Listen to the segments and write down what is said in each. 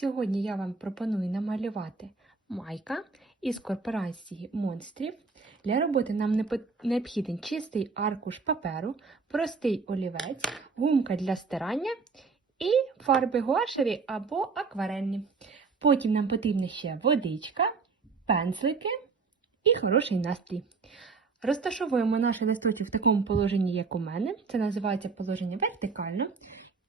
Сьогодні я вам пропоную намалювати майка із корпорації монстрів. Для роботи нам необхіден чистий аркуш паперу, простий олівець, гумка для стирання і фарби гуашеві або акварельні. Потім нам потрібна ще водичка, пензлики і хороший настрій. Розташовуємо наш листочок в такому положенні, як у мене. Це називається положення вертикально.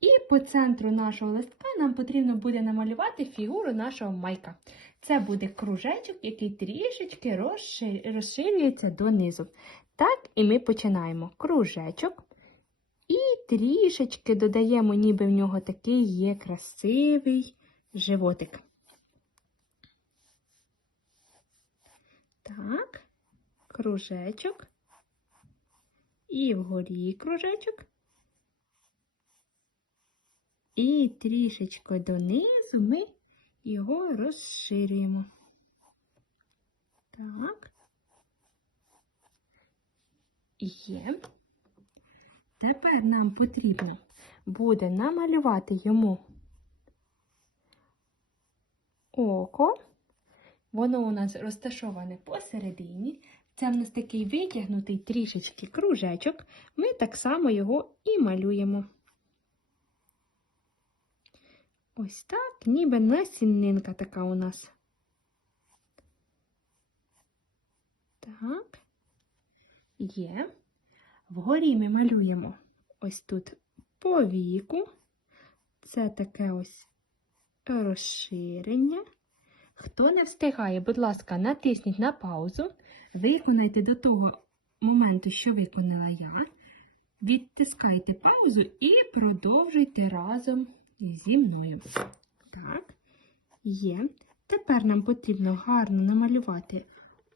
І по центру нашого листка нам потрібно буде намалювати фігуру нашого майка. Це буде кружечок, який трішечки розширюється донизу. Так, і ми починаємо кружечок. І трішечки додаємо, ніби в нього такий є красивий животик. Так, кружечок. І вгорі кружечок. І трішечки донизу ми його розширюємо. Так. Є. Тепер нам потрібно буде намалювати йому око. Воно у нас розташоване посередині. Це в нас такий витягнутий трішечки кружечок. Ми так само його і малюємо. Ось так, ніби насінинка така у нас. Так, є. Вгорі ми малюємо ось тут повіку. Це таке ось розширення. Хто не встигає, будь ласка, натисніть на паузу. Виконайте до того моменту, що виконала я. Відтискайте паузу і продовжуйте разом зі. Так, є. Тепер нам потрібно гарно намалювати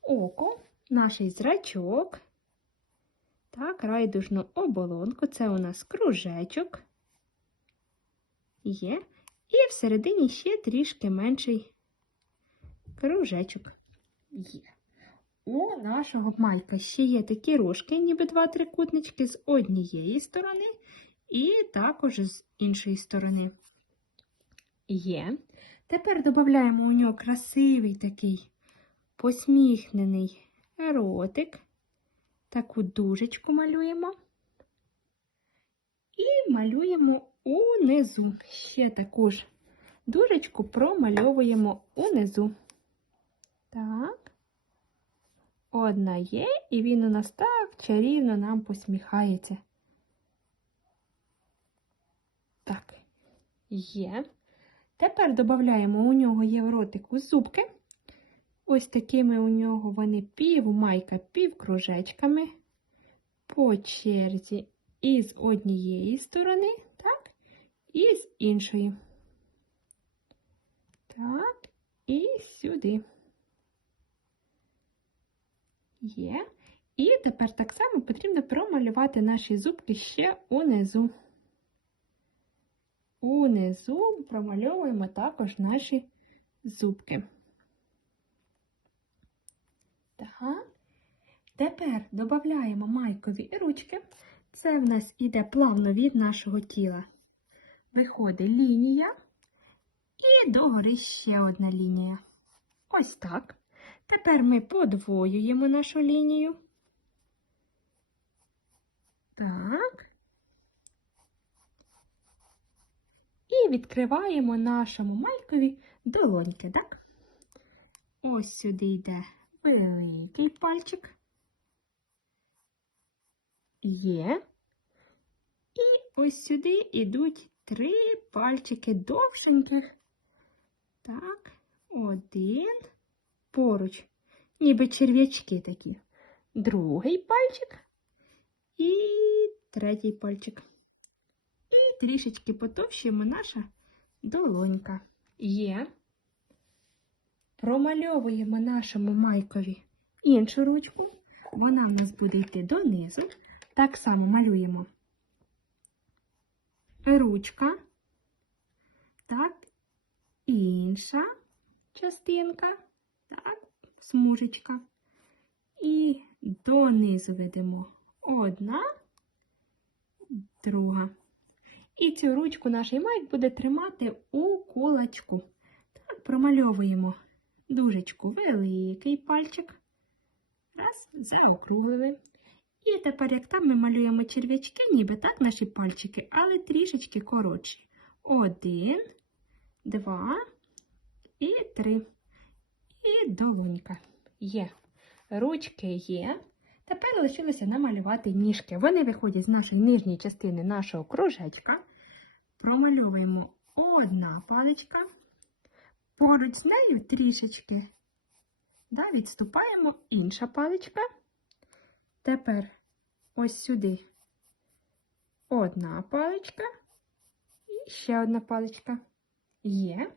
око, наш зрачок. Так, райдужну оболонку. Це у нас кружечок. Є. І всередині ще трішки менший кружечок. Є. У нашого майка ще є такі рожки, ніби два трикутнички з однієї сторони і також з іншої сторони. Є. Тепер додаємо у нього красивий такий посміхнений ротик. Таку дужечку малюємо. І малюємо унизу. Ще таку ж дужечку промальовуємо унизу. Так. Одна є, і він у нас так чарівно нам посміхається. Так, є. Тепер додаємо у нього є в ротику зубки. Ось такими у нього вони пів майка, пів кружечками по черзі і з однієї сторони, так, і з іншої. Так, і сюди. Є. І тепер так само потрібно промалювати наші зубки ще унизу. Унизу промальовуємо також наші зубки. Так. Тепер додаємо майкові ручки. Це в нас іде плавно від нашого тіла. Виходить лінія. І догори ще одна лінія. Ось так. Тепер ми подвоюємо нашу лінію. Так. І відкриваємо нашому майкові долоньки, так? Ось сюди йде великий пальчик. Є. І ось сюди йдуть три пальчики довшеньких. Так, один поруч, ніби черв'ячки такі. Другий пальчик і третій пальчик. Трішечки потовщуємо наша долонька. Є. Промальовуємо нашому майкові іншу ручку. Вона в нас буде йти донизу. Так само малюємо ручка. Так, інша частинка. Так, смужечка. І донизу ведемо одна, друга. І цю ручку наш майк буде тримати у кулачку. промальовуємо дужечку великий пальчик. Раз, заокруглили. І тепер, як там ми малюємо черв'ячки, ніби так наші пальчики, але трішечки коротші. Один, два і три. І долонька. Є. Ручки є. Тепер лишилося намалювати ніжки. Вони виходять з нашої нижньої частини нашого кружечка. Промальовуємо одна паличка. Поруч з нею трішечки. Да, відступаємо інша паличка. Тепер ось сюди одна паличка і ще одна паличка. Є.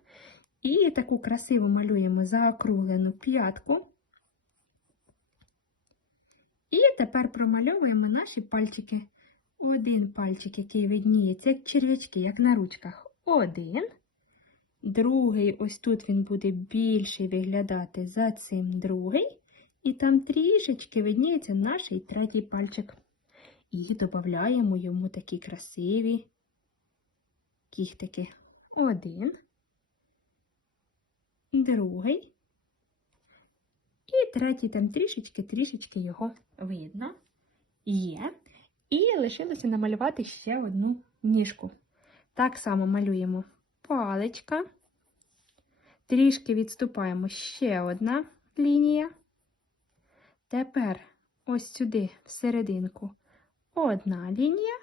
І таку красиво малюємо заокруглену п'ятку. І тепер промальовуємо наші пальчики. Один пальчик, який видніється, як черв'ячки, як на ручках. Один. Другий, ось тут він буде більший виглядати за цим другий. І там трішечки видніється наш третій пальчик. І додаємо йому такі красиві кіхтики. Один, другий. Третій там трішечки-трішечки його видно. Є. І лишилося намалювати ще одну ніжку. Так само малюємо паличка. Трішки відступаємо ще одна лінія. Тепер ось сюди, всерединку, одна лінія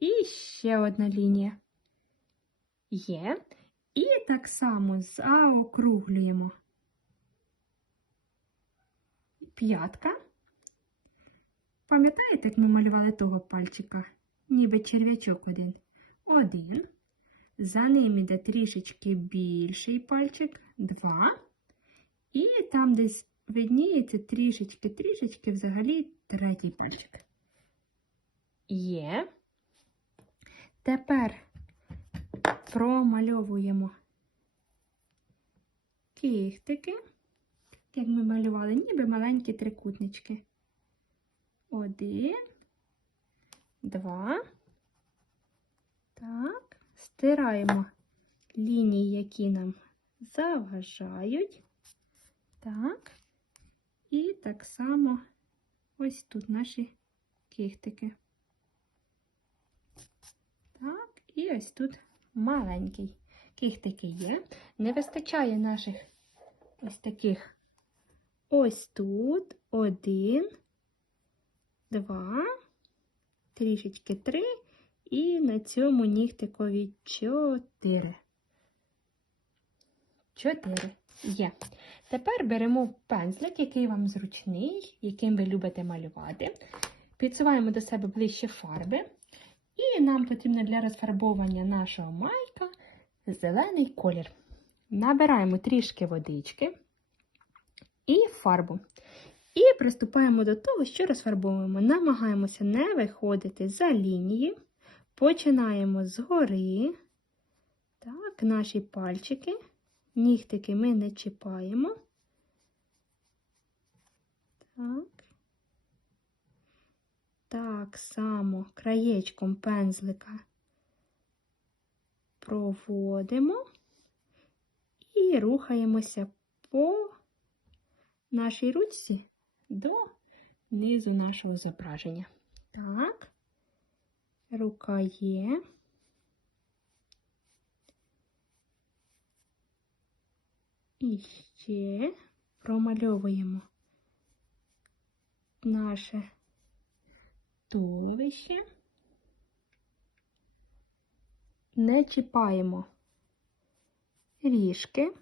і ще одна лінія. Є. І так само заокруглюємо п'ятка. Пам'ятаєте, як ми малювали того пальчика? Ніби черв'ячок один. Один. За ним іде трішечки більший пальчик. Два. І там десь видніється трішечки-трішечки взагалі третій пальчик. Є. Тепер промальовуємо кіхтики, як ми малювали, ніби маленькі трикутнички. Один, два. Так, стираємо лінії, які нам заважають. Так. І так само ось тут наші кіхтики. Так, і ось тут маленький. Кіхтики є. Не вистачає наших ось таких. Ось тут один, два, трішечки три, і на цьому нігтикові чотири. Чотири. Є. Тепер беремо пензлик, який вам зручний, яким ви любите малювати. Підсуваємо до себе ближче фарби. І нам потрібно для розфарбовування нашого майка зелений колір. Набираємо трішки водички і фарбу. І приступаємо до того, що розфарбовуємо. Намагаємося не виходити за лінії. Починаємо згори. Так, наші пальчики. Нігтики ми не чіпаємо. Так. Так само краєчком пензлика проводимо і рухаємося по нашій ручці до низу нашого зображення. Так, рука є. І ще промальовуємо наше туловище. Не чіпаємо ріжки.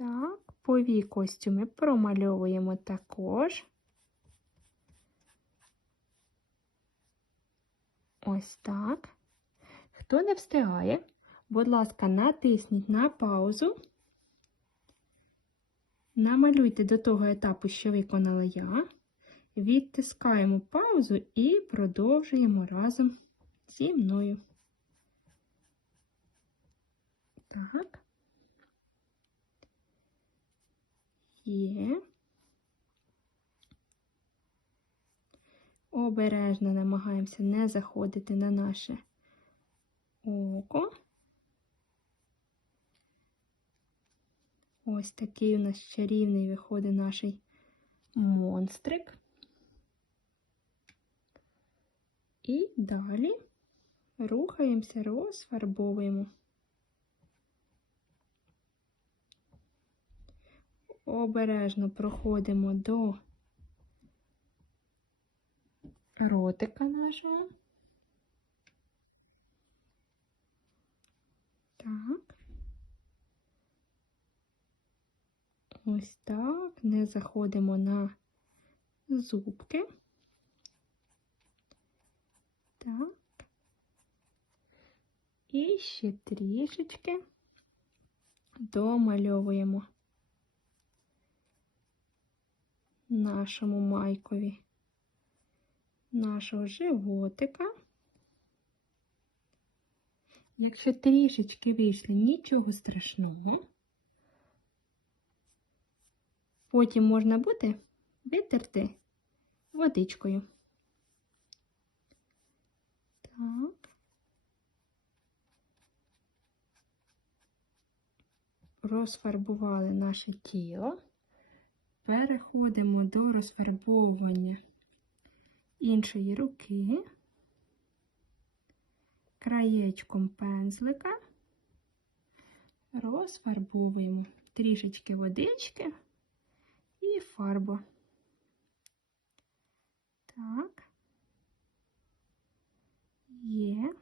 Так, пові костюми промальовуємо також. Ось так. Хто не встигає, будь ласка, натисніть на паузу. Намалюйте до того етапу, що виконала я. Відтискаємо паузу і продовжуємо разом зі мною. Так. Є. Обережно намагаємося не заходити на наше око. Ось такий у нас чарівний виходить наш монстрик. І далі рухаємося, розфарбовуємо. Обережно проходимо до ротика нашого. Так. Ось так. Не заходимо на зубки. Так. І ще трішечки домальовуємо нашому майкові нашого животика. Якщо трішечки вийшли, нічого страшного. Потім можна буде витерти водичкою. Так. Розфарбували наше тіло. Переходимо до розфарбовування іншої руки, краєчком пензлика, розфарбовуємо трішечки водички і фарбу. Так, є.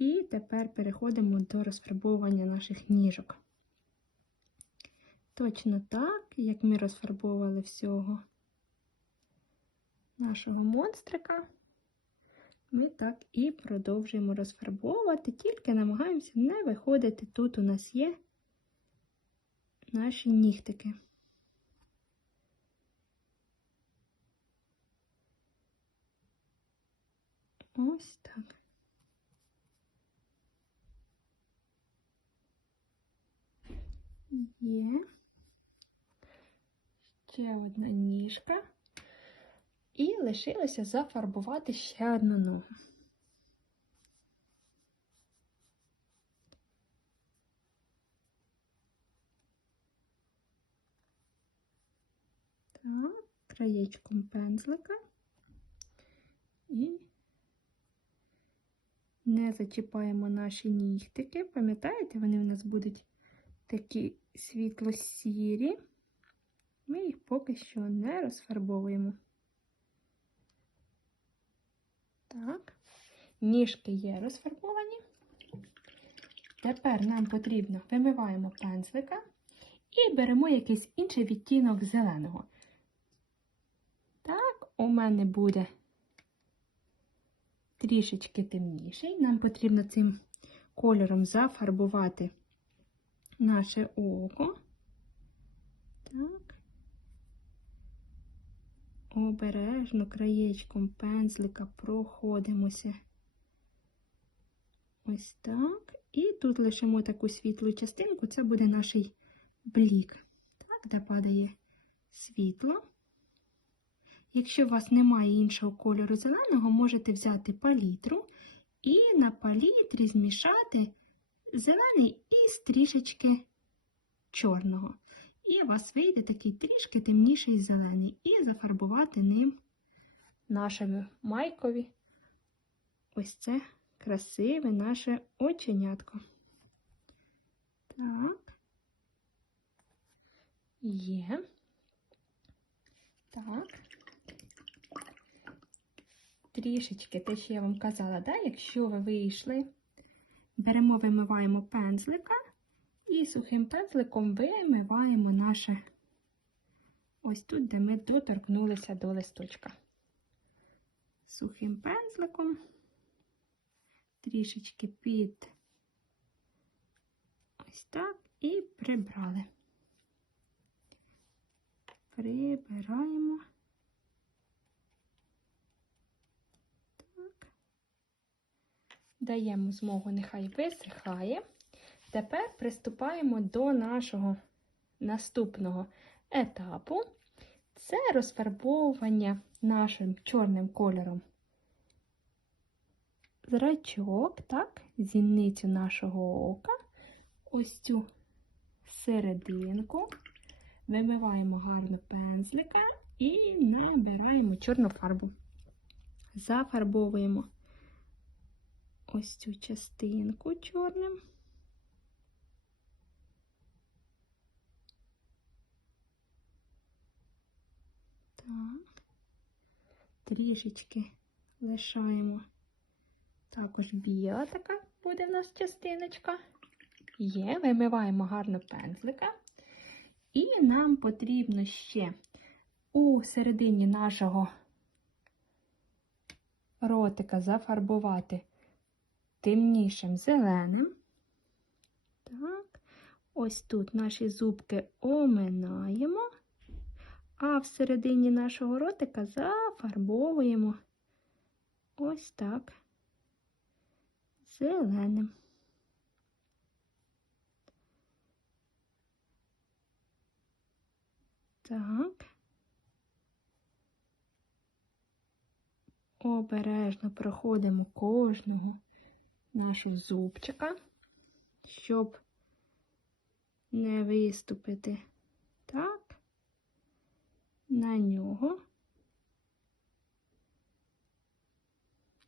І тепер переходимо до розфарбовування наших ніжок. Точно так, як ми розфарбовували всього нашого монстрика, ми так і продовжуємо розфарбовувати, тільки намагаємося не виходити. Тут у нас є наші нігтики. Ось так. Є ще одна ніжка. І лишилося зафарбувати ще одну ногу. Так, краєчком пензлика і не зачіпаємо наші нігтики. Пам'ятаєте, вони в нас будуть такі світло-сірі. Ми їх поки що не розфарбовуємо. Так, ніжки є розфарбовані. Тепер нам потрібно вимиваємо пензлика і беремо якийсь інший відтінок зеленого. Так, у мене буде трішечки темніший. Нам потрібно цим кольором зафарбувати наше око. Так. Обережно краєчком пензлика проходимося. Ось так. І тут лишимо таку світлу частинку, це буде наш блік, так, де падає світло. Якщо у вас немає іншого кольору зеленого, можете взяти палітру і на палітрі змішати зелений і стрішечки чорного. І у вас вийде такий трішки темніший зелений. І зафарбувати ним нашому майкові ось це красиве наше оченятко. Так. Є. Так. Трішечки те, що я вам казала, да? якщо ви вийшли, беремо, вимиваємо пензлика. І сухим пензликом вимиваємо наше ось тут, де ми доторкнулися до листочка. Сухим пензликом, трішечки під ось так і прибрали. Прибираємо. Так. Даємо змогу, нехай висихає. Тепер приступаємо до нашого наступного етапу. Це розфарбовування нашим чорним кольором. Зрачок, так, зіницю нашого ока, ось цю серединку. Вимиваємо гарно пензлика і набираємо чорну фарбу. Зафарбовуємо ось цю частинку чорним. Так, трішечки лишаємо також біла така буде в нас частиночка. Є, вимиваємо гарно пензлика. І нам потрібно ще у середині нашого ротика зафарбувати темнішим зеленим. Так, ось тут наші зубки оминаємо, а всередині нашого ротика зафарбовуємо ось так зеленим. Так. Обережно проходимо кожного нашого зубчика, щоб не виступити так, на нього.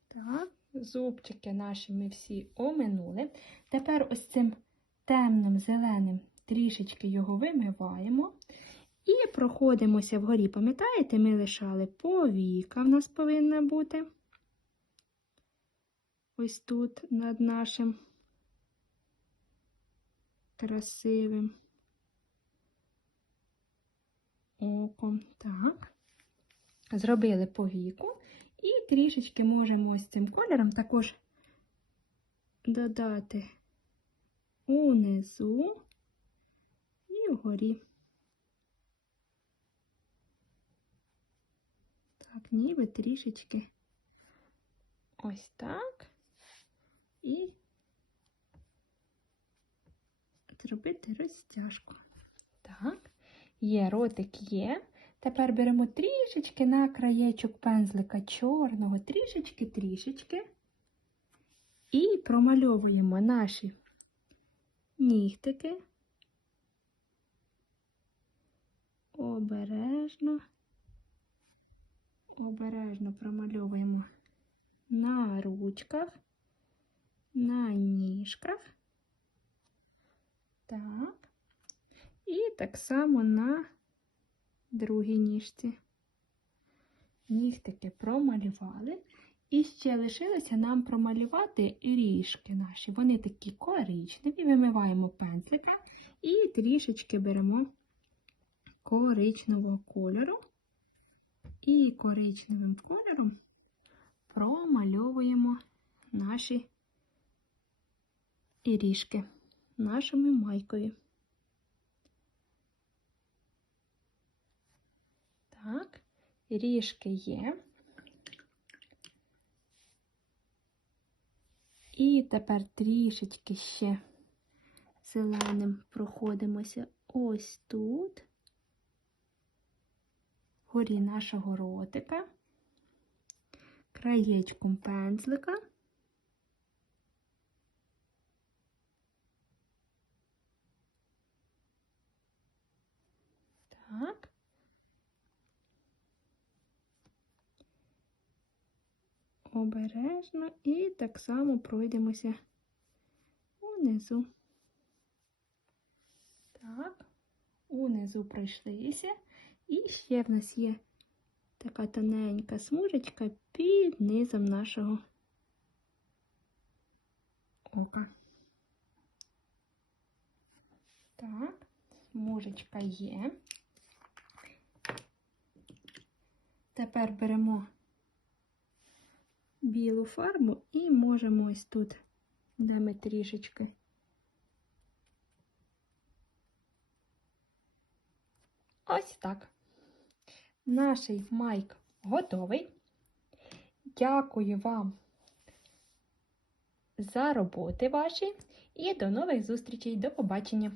Так, зубчики наші ми всі оминули. Тепер ось цим темним зеленим трішечки його вимиваємо. І проходимося вгорі. Пам'ятаєте, ми лишали повіка в нас повинна бути. Ось тут над нашим красивим оком. Так. Зробили повіку. І трішечки можемо ось цим кольором також додати унизу і вгорі. Так, ніби трішечки ось так. І зробити розтяжку. Так, є ротик є. Тепер беремо трішечки на краєчок пензлика чорного, трішечки-трішечки. І промальовуємо наші нігтики. Обережно, обережно промальовуємо на ручках, на ніжках. Так. І так само на другій ніжці. Нігтики промалювали. І ще лишилося нам промалювати ріжки наші. Вони такі коричневі, вимиваємо пензлика і трішечки беремо коричневого кольору. І коричневим кольором промальовуємо наші ріжки нашою майкою. Так, ріжки є. І тепер трішечки ще зеленим проходимося ось тут, горі нашого ротика, краєчком пензлика. Так. обережно і так само пройдемося унизу. Так, унизу пройшлися. І ще в нас є така тоненька смужечка під низом нашого ока. Так, смужечка є. Тепер беремо білу фарбу і можемо ось тут, де ми трішечки. Ось так. Наш майк готовий. Дякую вам за роботи ваші і до нових зустрічей. До побачення!